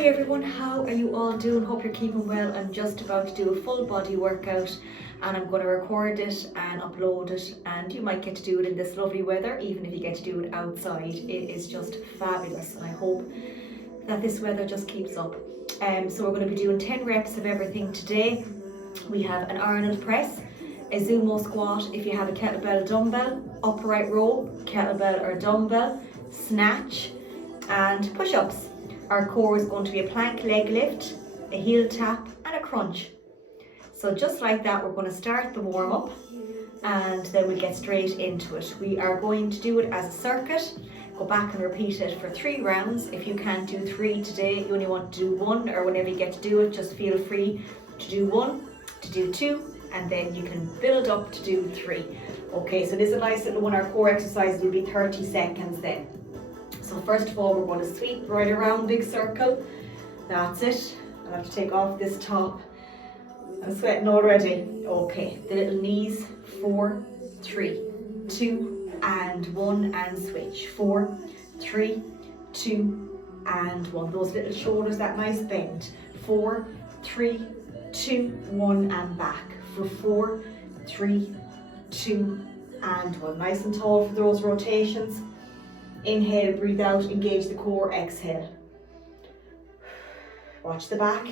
Hi everyone, how are you all doing? Hope you're keeping well. I'm just about to do a full body workout and I'm going to record it and upload it, and you might get to do it in this lovely weather, even if you get to do it outside. It is just fabulous and I hope that this weather just keeps up. So we're going to be doing 10 reps of everything today. We have an Arnold press, a Zumo squat if you have a kettlebell dumbbell, upright row, kettlebell or dumbbell, snatch and push-ups. Our core is going to be a plank leg lift, a heel tap and a crunch. So just like that, we're going to start the warm up and then we'll get straight into it. We are going to do it as a circuit. Go back and repeat it for 3 rounds. If you can't do 3 today, you only want to do 1, or whenever you get to do it, just feel free to do 1, to do 2, and then you can build up to do 3. Okay, so this is a nice little one. Our core exercise will be 30 seconds then. So first of all, we're going to sweep right around, big circle. That's it. I'll have to take off this top. I'm sweating already. Okay, the little knees, 4, 3, 2, and 1, and switch. 4, 3, 2, and 1. Those little shoulders, that nice bend. 4, 3, 2, 1, and back. For 4, 3, 2, and 1. Nice and tall for those rotations. Inhale, breathe out, engage the core, exhale. Watch the back.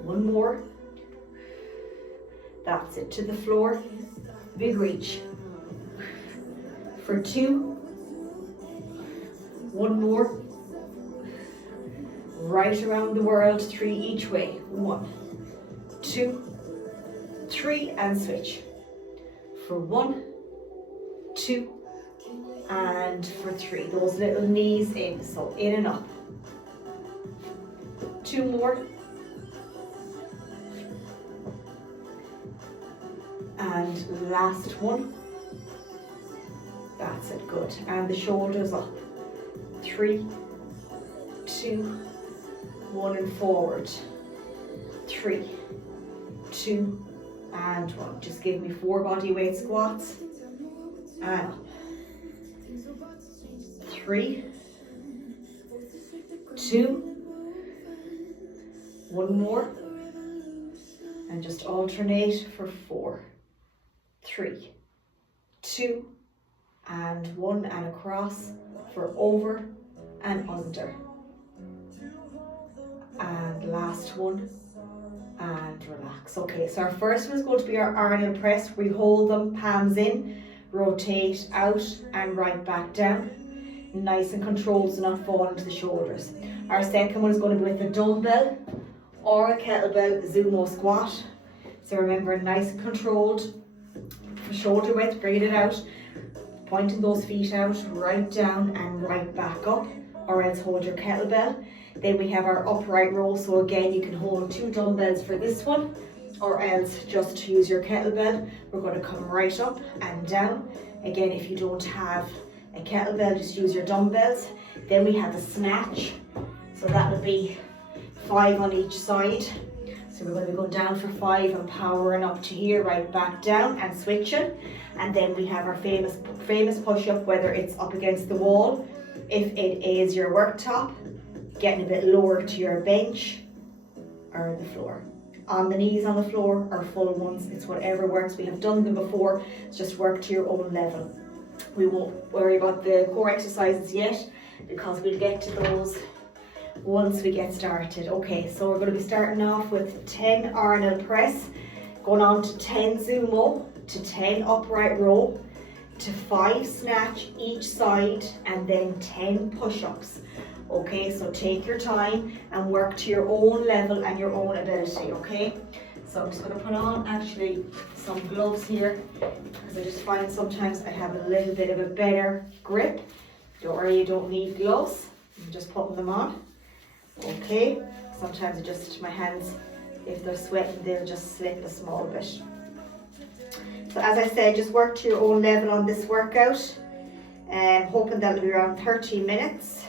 1 more. That's it, to the floor. Big reach. For 2. 1 more. Right around the world, 3 each way. 1, 2, 3, and switch. For 1, 2, and for 3. Those little knees in, so in and up. 2 more. And last one. That's it, good. And the shoulders up. 3, 2, 1, and forward. 3, 2, and 1. Just give me 4 body weight squats. And up. 3, 2, 1 more, and just alternate for 4, 3, 2, and 1, and across for over and under. And last one, and relax. Okay, so our first one is going to be our Arnold press. We hold them, palms in, rotate out and right back down. Nice and controlled, so not fall into the shoulders. Our second one is going to be with a dumbbell or a kettlebell Zumo squat. So remember, nice and controlled. Shoulder width, breathe it out. Pointing those feet out, right down and right back up, or else hold your kettlebell. Then we have our upright row. So again, you can hold 2 dumbbells for this one, or else just use your kettlebell. We're going to come right up and down. Again, if you don't have a kettlebell, just use your dumbbells. Then we have a snatch, so that would be 5 on each side. So we're going to be going down for 5 and powering up to here, right back down and switching. And then we have our famous push-up, whether it's up against the wall, if it is your worktop, getting a bit lower to your bench or the floor. On the knees on the floor or full ones, it's whatever works. We have done them before, it's just work to your own level. We won't worry about the core exercises yet because we'll get to those once we get started. Okay, so we're going to be starting off with 10 Arnold press, going on to 10 Zumo, to 10 upright row, to 5 snatch each side, and then 10 push-ups. Okay, so take your time and work to your own level and your own ability, okay? So I'm just going to put on actually some gloves here, because I just find sometimes I have a little bit of a better grip. Don't worry, you don't need gloves. I'm just putting them on. Okay, sometimes my hands, if they're sweating, they'll just slip a small bit. So as I said, just work to your own level on this workout. Hoping that'll be around 30 minutes.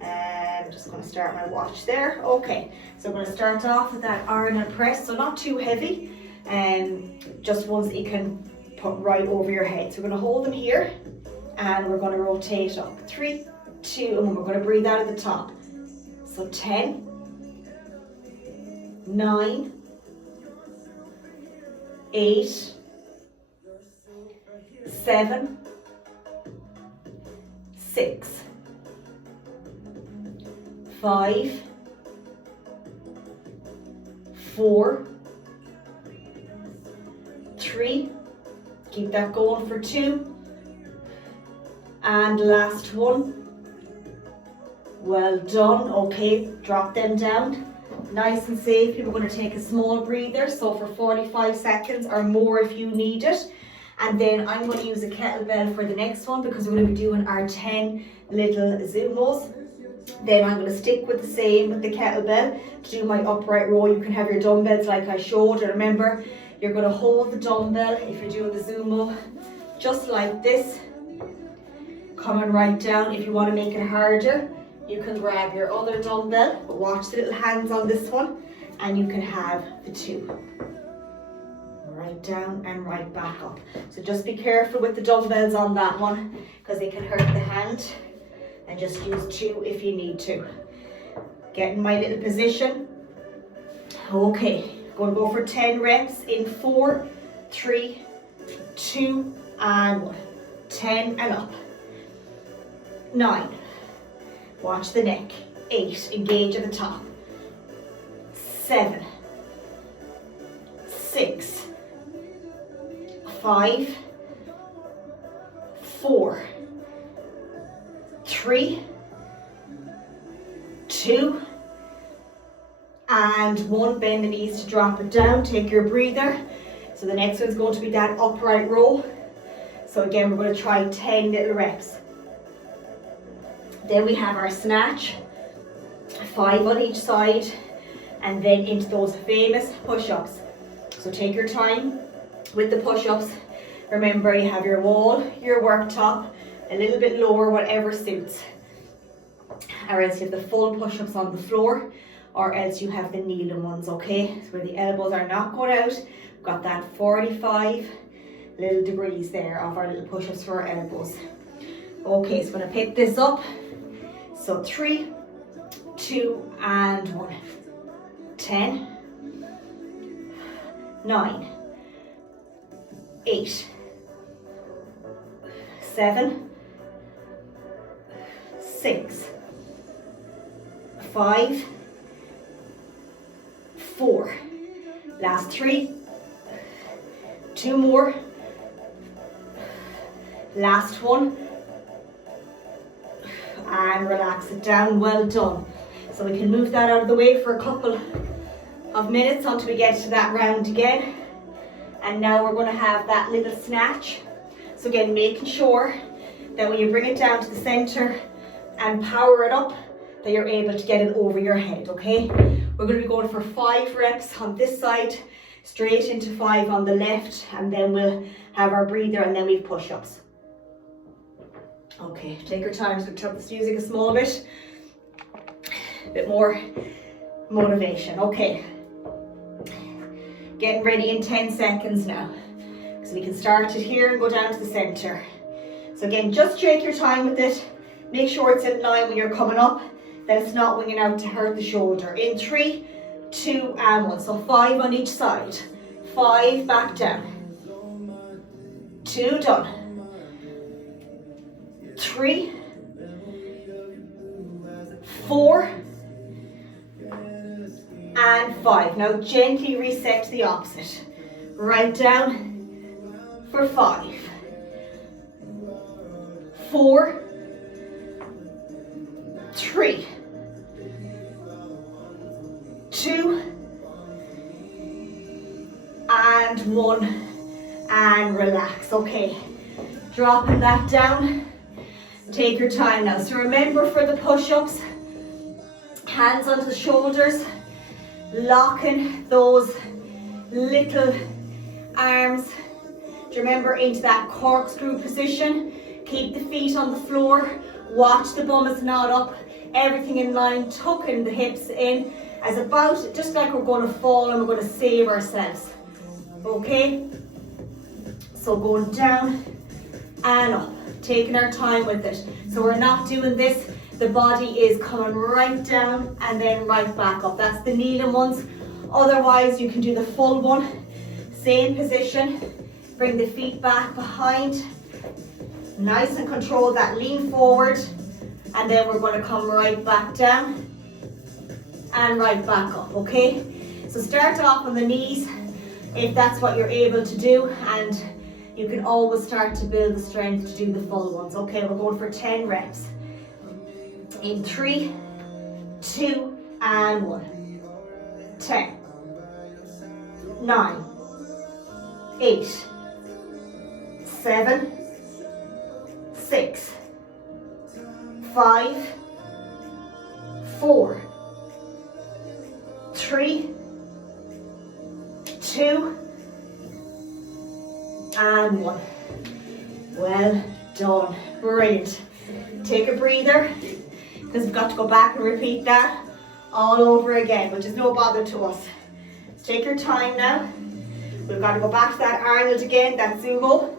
I'm just going to start my watch there. Okay, so I'm going to start off with that Arnold press, so not too heavy, just ones that you can put right over your head. So we're going to hold them here and we're going to rotate up. 3, 2, and we're going to breathe out at the top. So 10, 9, 8, 7, 6, 5, 4, 3, keep that going for 2, and last one. Well done. Okay, drop them down. Nice and safe. We're going to take a small breather, so for 45 seconds or more if you need it. And then I'm going to use a kettlebell for the next one because we're going to be doing our 10 little Zumos. Then I'm going to stick with the same with the kettlebell to do my upright row. You can have your dumbbells like I showed. And remember, you're going to hold the dumbbell if you're doing the Zumo, just like this. Coming right down. If you want to make it harder, you can grab your other dumbbell, but watch the little hands on this one, and you can have the 2. Right down and right back up. So just be careful with the dumbbells on that one because they can hurt the hand, and just use 2 if you need to. Get in my little position. Okay, going to go for 10 reps in 4, 3, 2, and 1. 10 and up. 9. Watch the neck. 8. Engage at the top. 7. 6. 5. 4. 3. 2. And 1. Bend the knees to drop it down. Take your breather. So the next one's going to be that upright row. So again, we're going to try 10 little reps. Then we have our snatch, 5 on each side, and then into those famous push-ups. So take your time with the push-ups. Remember, you have your wall, your worktop, a little bit lower, whatever suits. Or else you have the full push-ups on the floor, or else you have the kneeling ones, okay? So where the elbows are not going out, we've got that 45 little degrees there of our little push-ups for our elbows. Okay, so I'm going to pick this up. So 3, 2, and 1. 10, 9, 8, 7, 6, 5, 4. Last 3. 2 more. Last one. And relax it down. Well done. So we can move that out of the way for a couple of minutes until we get to that round again. And now we're going to have that little snatch. So again, making sure that when you bring it down to the center and power it up, that you're able to get it over your head, okay? We're going to be going for 5 reps on this side, straight into 5 on the left, and then we'll have our breather and then we push-ups. Okay, take your time to turn this music a small bit. A bit more motivation. Okay. Getting ready in 10 seconds now. So we can start it here and go down to the center. So again, just take your time with it. Make sure it's in line when you're coming up, that it's not winging out to hurt the shoulder. In 3, 2, and 1. So 5 on each side. 5, back down. 2, done. 3, 4, and 5. Now gently reset to the opposite. Right down for 5, 4, 3, 2, and 1, and relax. Okay, dropping that down. Take your time now. So remember, for the push-ups, hands onto the shoulders, locking those little arms. Do you remember, into that corkscrew position? Keep the feet on the floor. Watch the bum is not up. Everything in line, tucking the hips in, as about just like we're going to fall and we're going to save ourselves. Okay? So going down and up. Taking our time with it. So we're not doing this the body is coming right down and then right back up. That's the kneeling ones. Otherwise, you can do the full one. Same position. Bring the feet back behind. Nice and control that. Lean forward. And then we're going to come right back down and right back up, okay? So start off on the knees if that's what you're able to do, and you can always start to build the strength to do the full ones. Okay, we're going for 10 reps. In 3, 2, and 1. 10, 9, 8, 7, 6, 5, 4, 3, 2, and 1. Well done. Brilliant. Take a breather, because we've got to go back and repeat that all over again, which is no bother to us. Take your time now. We've got to go back to that Arnold again, that Zumo.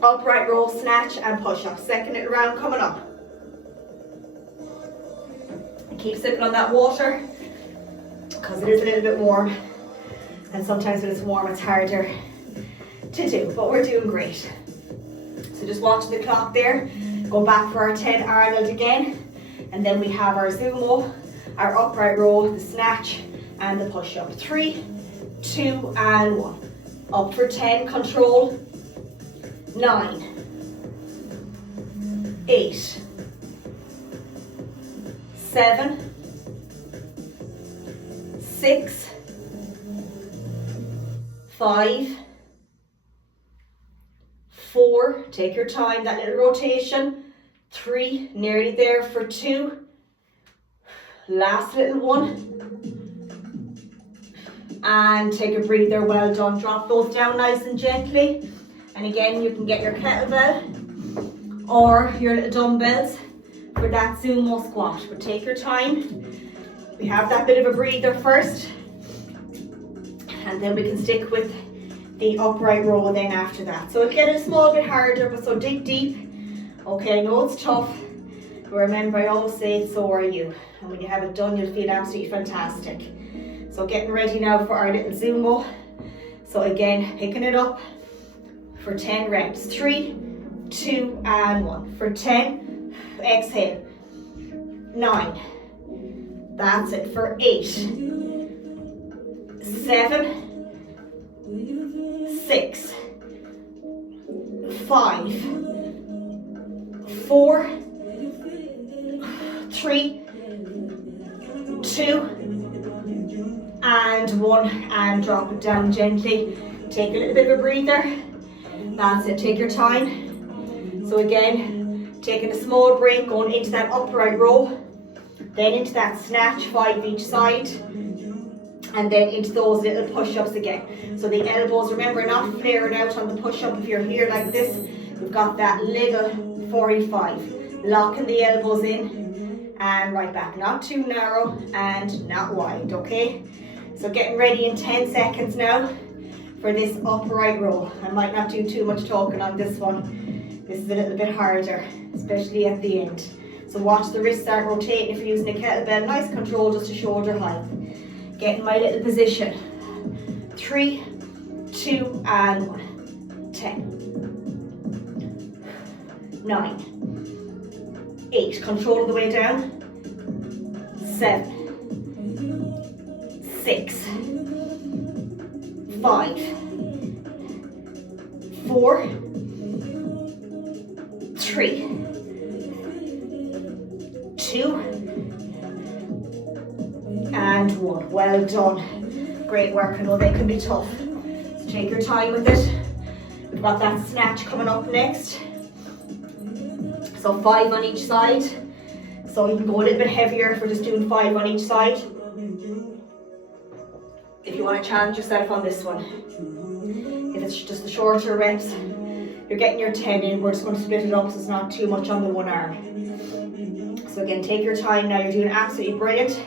Upright row, snatch and push up. Second little round coming up. Keep sipping on that water, because it is a little bit warm, and sometimes when it's warm it's harder to do, but we're doing great. So just watch the clock there. Go back for our 10 Arnold again, and then we have our Zumo, our upright row, the snatch and the push up. 3, 2 and 1. Up for 10, control. 9, 8, 7, 6, 5, 4, take your time, that little rotation. 3, nearly there for 2, last little 1, and take a breather. Well done. Drop those down nice and gently, and again you can get your kettlebell or your little dumbbells for that Zumo squat, but take your time. We have that bit of a breather first, and then we can stick with the upright row then after that. So it'll get a small bit harder, but so dig deep. Okay, I know it's tough, but remember, I always say, so are you. And when you have it done, you'll feel absolutely fantastic. So getting ready now for our little Zumo. So again, picking it up for 10 reps. 3, 2, and 1. For 10, exhale. 9. That's it. For 8. 7. 6, 5, 4, 3, 2, and 1, and drop it down gently. Take a little bit of a breather. That's it. Take your time. So again, taking a small break, going into that upright row, then into that snatch, 5 each side, and then into those little push-ups again. So the elbows, remember, not flaring out on the push-up. If you're here like this, we've got that little 45. Locking the elbows in and right back. Not too narrow and not wide, okay? So getting ready in 10 seconds now for this upright row. I might not do too much talking on this one. This is a little bit harder, especially at the end. So watch the wrists start rotating if you're using a kettlebell. Nice control just to shoulder height. Get in my little position. 3, 2, and 1. 10, 9, 8. Control the way down. 7, 6, 5, 4, 3, 2, and 1. Well done. Great work. I know they can be tough. So take your time with it. We've got that snatch coming up next. So 5 on each side. So you can go a little bit heavier if we're just doing 5 on each side. If you want to challenge yourself on this one. If it's just the shorter reps, you're getting your 10 in. We're just going to split it up so it's not too much on the one arm. So again, take your time now. You're doing absolutely brilliant.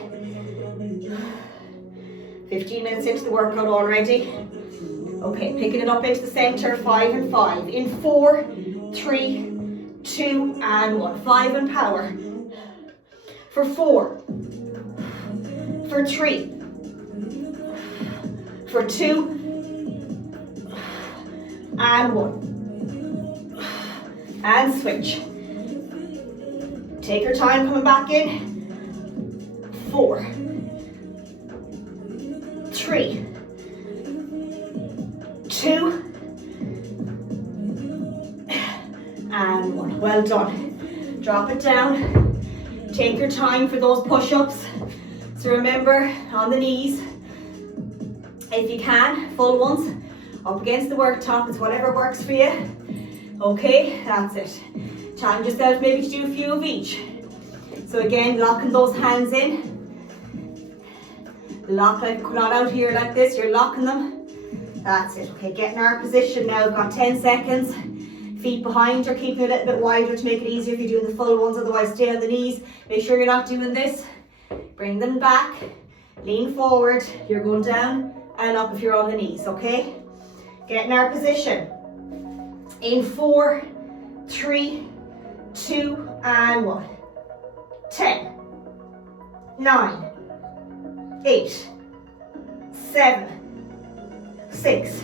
15 minutes into the workout already. Okay, picking it up into the center, 5 and 5. In 4, 3, 2 and 1. 5 and power. For 4. For 3. For 2 and 1. And switch. Take your time coming back in. 4. 3. 2 and 1. Well done. Drop it down. Take your time for those push-ups. So remember, on the knees, if you can, full ones, up against the worktop. It's whatever works for you. Okay, that's it. Challenge yourself maybe to do a few of each. So again, locking those hands in. Lock like not out here like this, you're locking them. That's it. Okay, get in our position now. We've got 10 seconds. Feet behind you, keeping it a little bit wider to make it easier if you're doing the full ones, otherwise stay on the knees. Make sure you're not doing this. Bring them back, lean forward, you're going down and up if you're on the knees, okay? Get in our position. In 4, 3, 2 and 1. 10, 9, 8, 7, 6,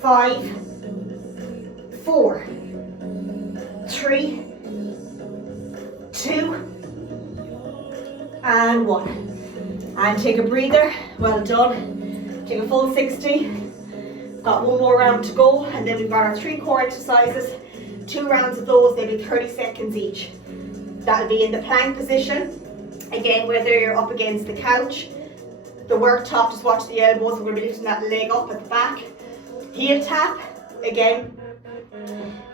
5, 4, 3, 2 and 1. And take a breather. Well done. Take a full 60. Got one more round to go, and then we've got our 3 core exercises. 2 rounds of those, they'll be 30 seconds each. That'll be in the plank position. Again, whether you're up against the couch, the worktop, just watch the elbows. We're going to be lifting that leg up at the back. Heel tap, again,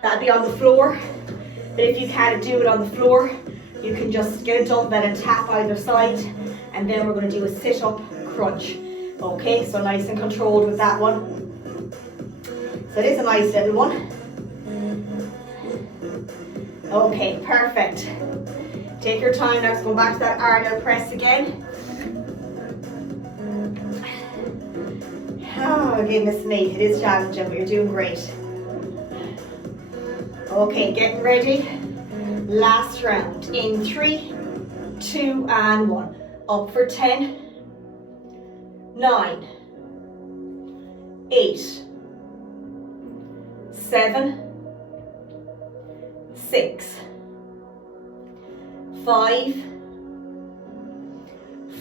that'll be on the floor. But if you can't do it on the floor, you can just get a dumbbell and tap either side. And then we're going to do a sit-up crunch. Okay, so nice and controlled with that one. So it is a nice little one. Okay, perfect. Take your time now to go back to that Arnold press again. Oh, goodness me, it is challenging, but you're doing great. Okay, getting ready. Last round. In 3, 2 and 1. Up for 10, 9, 8, 7, 6, 5,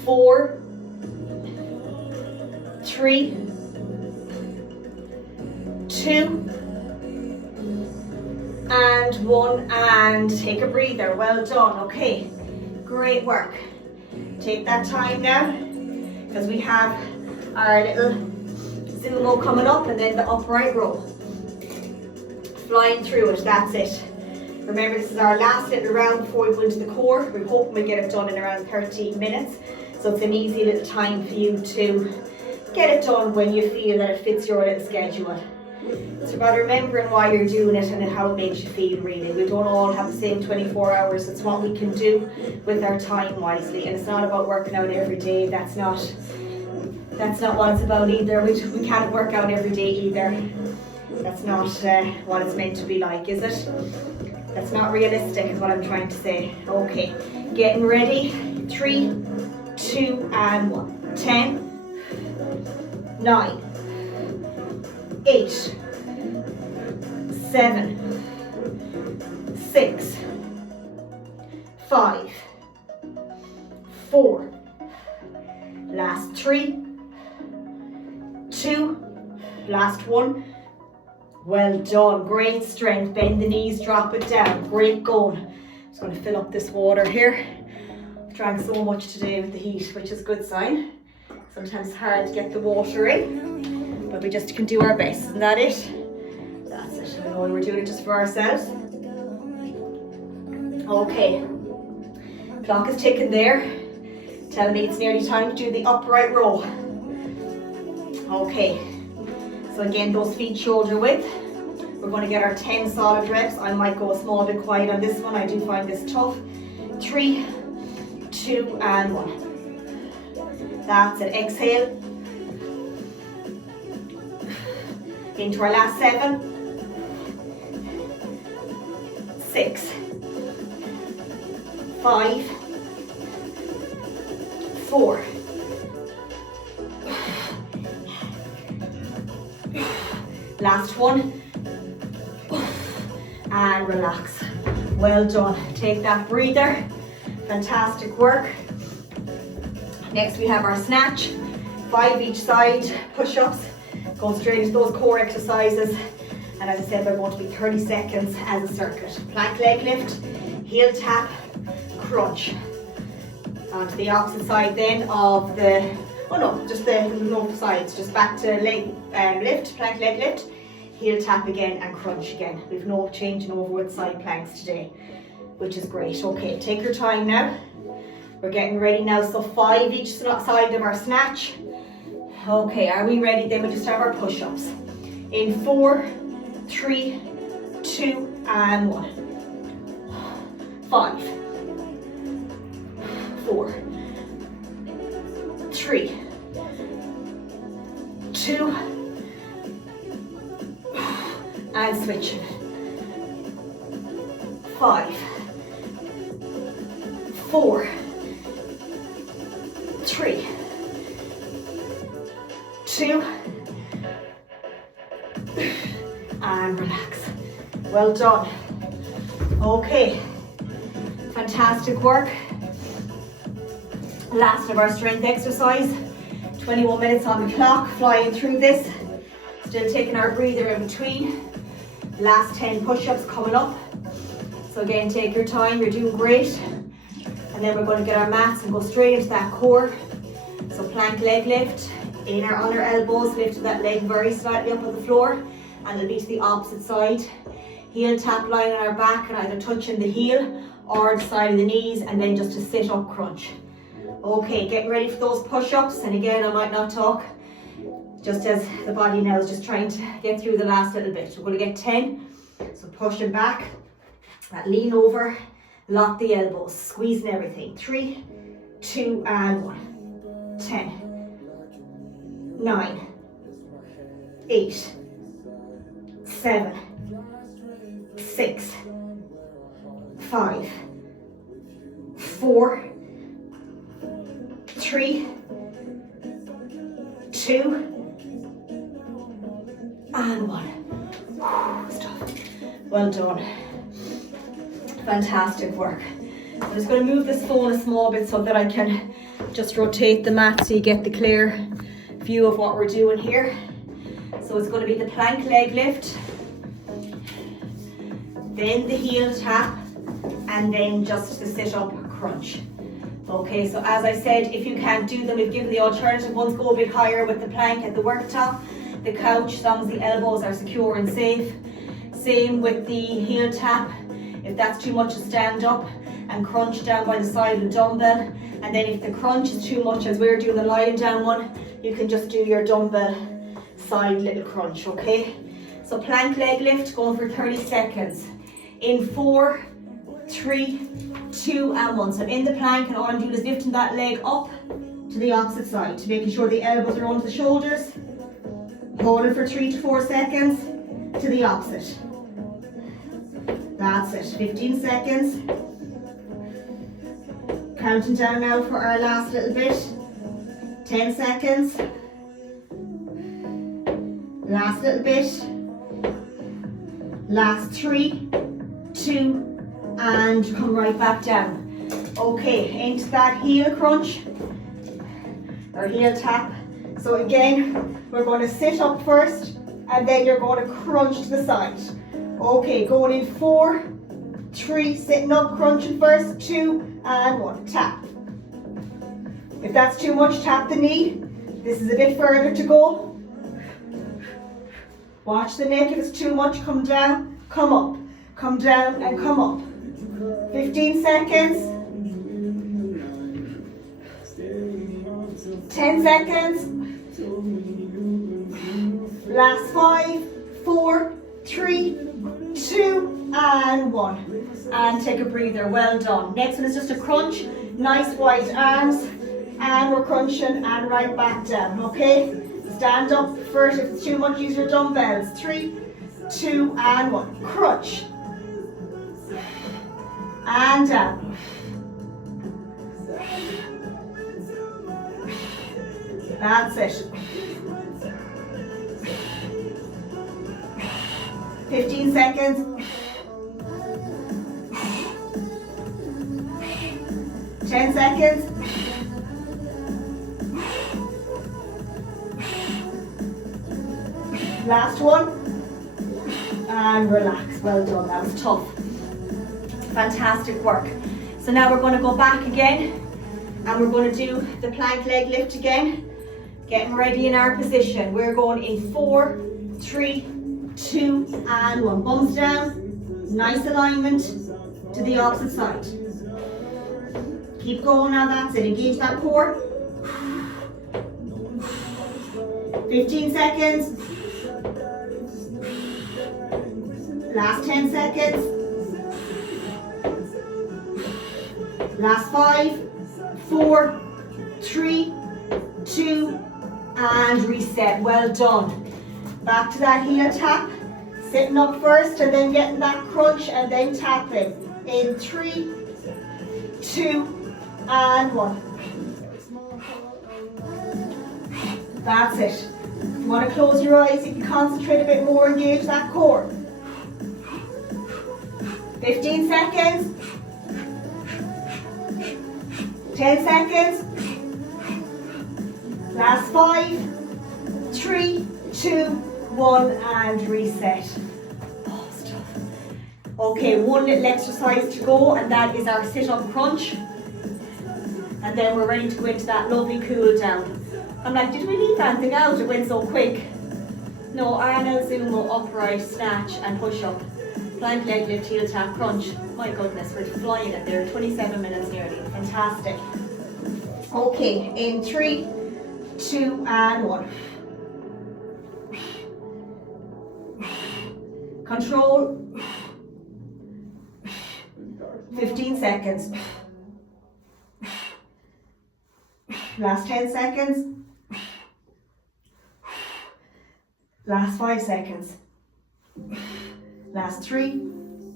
4, 3, 2 and 1, and take a breather. Well done. Okay, great work. Take that time now, because we have our little sumo coming up and then the upright row. Flying through it, that's it. Remember, this is our last little round before we go into the core. We're hoping we get it done in around 30 minutes. So it's an easy little time for you to get it done when you feel that it fits your little schedule. It's about remembering why you're doing it and how it makes you feel, really. We don't all have the same 24 hours. It's what we can do with our time wisely. And it's not about working out every day. That's not what it's about either. We can't work out every day either. That's not what it's meant to be like, is it? That's not realistic, is what I'm trying to say. Okay, getting ready. 3, 2 and 1. 10, 9, 8, 7, 6, 5, 4, last 3, 2, last 1. Well done, great strength. Bend the knees, drop it down. Great going. Just going to fill up this water here. I've drank so much today with the heat, which is a good sign. Sometimes it's hard to get the water in, but we just can do our best. Isn't that it? That's it. I know we're doing it just for ourselves. Okay. Clock is ticking there. Telling me it's nearly time to do the upright row. Okay. So again, those feet shoulder width. We're going to get our 10 solid reps. I might go a small bit quiet on this one. I do find this tough. 3, 2 and 1. That's it. Exhale. Into our last 7. 6, 5, 4, last one, and relax. Well done. Take that breather. Fantastic work. Next we have our snatch, 5 each side, push-ups, go straight into those core exercises. And as I said, they're going to be 30 seconds as a circuit. Plank leg lift, heel tap, crunch. On to the opposite side then of the, just the no sides, just back to leg lift, plank leg lift, heel tap again and crunch again. We've no changing over with side planks today, which is great. Okay, take your time now. We're getting ready now, so 5 each side of our snatch. Okay, are we ready? Then we just have our push-ups. In 4, 3, 2, and 1. 5, 4, 3, 2, and switch. 5, 4, 3, 2, and relax. Well done. Okay, fantastic work. Last of our strength exercise. 21 minutes on the clock, flying through this. Still taking our breather in between. Last 10 push-ups coming up. So again, take your time, you're doing great. And then we're going to get our mats and go straight into that core. So plank leg lift, on our elbows, lift that leg very slightly up on the floor, and it'll be to the opposite side. Heel tap line on our back and either touching the heel or the side of the knees, and then just a sit up crunch. Okay, getting ready for those push-ups, and again I might not talk, just as the body now is just trying to get through the last little bit. We're going to get 10, so pushing back, that lean over, lock the elbows, squeezing everything. 3, 2, and 1. 10, 9, 8, 7, 6, 5, 4, 3, 2, and 1. Stop. Well done. Fantastic work. I'm just going to move this phone a small bit so that I can just rotate the mat so you get the clear view of what we're doing here. So it's going to be the plank leg lift, then the heel tap, and then just the sit-up crunch. Okay, so as I said, if you can't do them, we've given the alternative ones. Go a bit higher with the plank at the worktop, the couch, as long as the elbows are secure and safe. Same with the heel tap. If that's too much, to stand up and crunch down by the side of the dumbbell. And then if the crunch is too much, as we're doing the lying down one, you can just do your dumbbell side little crunch, okay? So plank leg lift, going for 30 seconds. In 4, 3, 2, and 1. So in the plank, and all I'm doing is lifting that leg up to the opposite side, to making sure the elbows are onto the shoulders. Holding for 3 to 4 seconds to the opposite. That's it, 15 seconds. Counting down now for our last little bit. 10 seconds. Last little bit. Last 3, 2, and come right back down. Okay, into that heel crunch, or heel tap. So again, we're going to sit up first, and then you're going to crunch to the side. Okay, going in 4, 3, sitting up, crunching first, 2, and 1, tap. If that's too much, tap the knee. This is a bit further to go. Watch the neck. If it's too much, come down, come up, come down, and come up. 15 seconds. 10 seconds. Last 5, 4, 3, 2, and 1. And take a breather. Well done. Next one is just a crunch. Nice wide arms. And we're crunching and right back down. Okay? Stand up first. If it's too much, use your dumbbells. 3, 2, and 1. Crunch. and down. That's it. 15 seconds. 10 seconds. Last one. And relax. Well done. That was tough. Fantastic work. So now we're going to go back again and we're going to do the plank leg lift again. Getting ready in our position. We're going in 4, 3, 2, and 1. Bums down. Nice alignment to the opposite side. Keep going now, that's it. Engage that core. 15 seconds. Last 10 seconds. Last 5, 4, 3, 2, and reset. Well done. Back to that heel tap. Sitting up first and then getting that crunch and then tapping. In 3, 2, and 1. That's it. If you want to close your eyes, you can concentrate a bit more, engage that core. 15 seconds. 10 seconds. Last 5, 3, 2, 1, and reset. Oh, stuff. Okay, one little exercise to go, and that is our sit-up crunch. And then we're ready to go into that lovely cool down. I'm like, did we leave anything out? It went so quick. No, RNL Sumo, upright, snatch, and push-up. Plank leg lift, heel tap, crunch. My goodness, we're flying it there. 27 minutes nearly. Fantastic. Okay, in 3, 2, and 1. Control. 15 seconds. Last 10 seconds. Last 5 seconds. Last 3,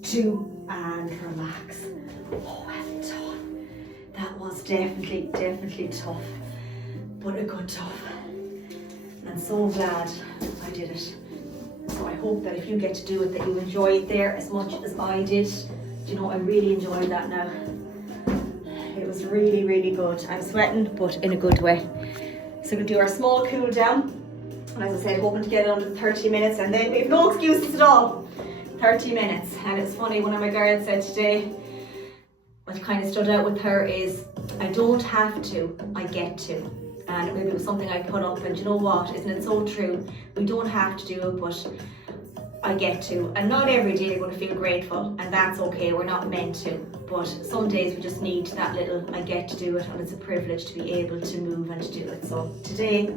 2, and relax. Oh, well done. That was definitely tough, but a good tough. And I'm so glad I did it. So I hope that if you get to do it, that you enjoy it there as much as I did. Do you know, I really enjoyed that now. It was really good. I'm sweating, but in a good way. So we'll do our small cool down. And as I said, hoping to get it under 30 minutes, and then we have no excuses at all. 30 minutes. And it's funny, one of my girls said today, what kind of stood out with her is, I don't have to, I get to. And maybe it was something I put up, and you know what, isn't it so true? We don't have to do it, but I get to. And not every day you're going to feel grateful, and that's okay, we're not meant to. But some days we just need that little, I get to do it, and it's a privilege to be able to move and to do it. So today,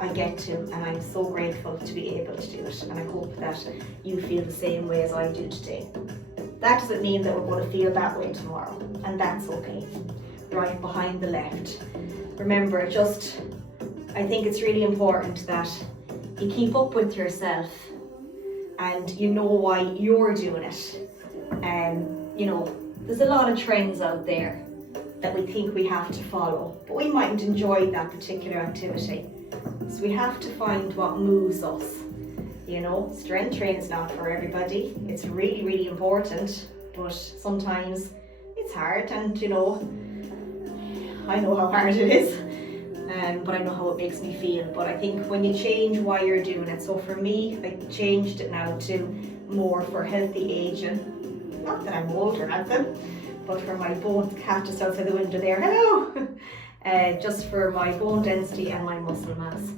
I get to, and I'm so grateful to be able to do it, and I hope that you feel the same way as I do today. That doesn't mean that we're going to feel that way tomorrow, and that's okay. Right behind the left. Remember, I think it's really important that you keep up with yourself and you know why you're doing it. You know, there's a lot of trends out there that we think we have to follow, but we mightn't enjoy that particular activity. So we have to find what moves us. You know, strength training is not for everybody. It's really important, but sometimes it's hard, and you know, I know how hard it is, but I know how it makes me feel. But I think when you change why you're doing it, so for me, I changed it now to more for healthy aging. Not that I'm old or nothing, but for my bone, the cat just outside the window there, hello! Just for my bone density and my muscle mass,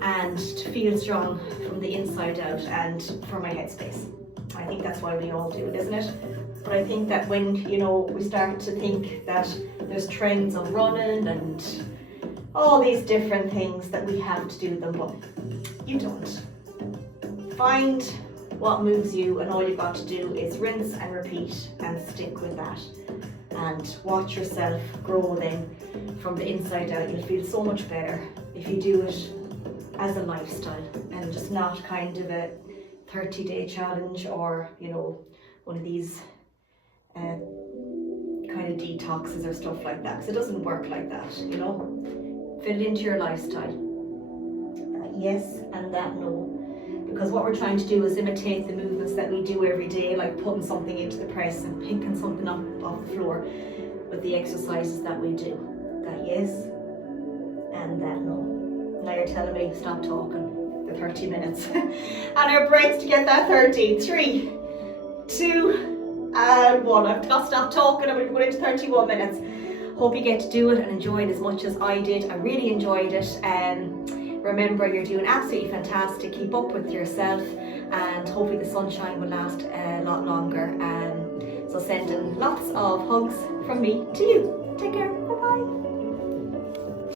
and to feel strong from the inside out, and for my headspace. I think that's why we all do it, isn't it? But I think that when, you know, we start to think that there's trends of running and all these different things that we have to do them, but you don't. Find what moves you, and all you've got to do is rinse and repeat and stick with that, and watch yourself grow then from the inside out. You'll feel so much better if you do it as a lifestyle and just not kind of a 30-day challenge, or you know, one of these kind of detoxes or stuff like that, because it doesn't work like that, you know. Fit it into your lifestyle. Yes and that no. Because what we're trying to do is imitate the movements that we do every day, like putting something into the press and picking something up off the floor with the exercises that we do. That yes and that no. Now you're telling me stop talking. The 30 minutes. And our breaks to get that 30. 3, 2, and 1. I've got to stop talking. I'm going to go into 31 minutes. Hope you get to do it and enjoy it as much as I did. I really enjoyed it. Remember, you're doing absolutely fantastic. Keep up with yourself, and hopefully the sunshine will last a lot longer. So sending lots of hugs from me to you. Take care.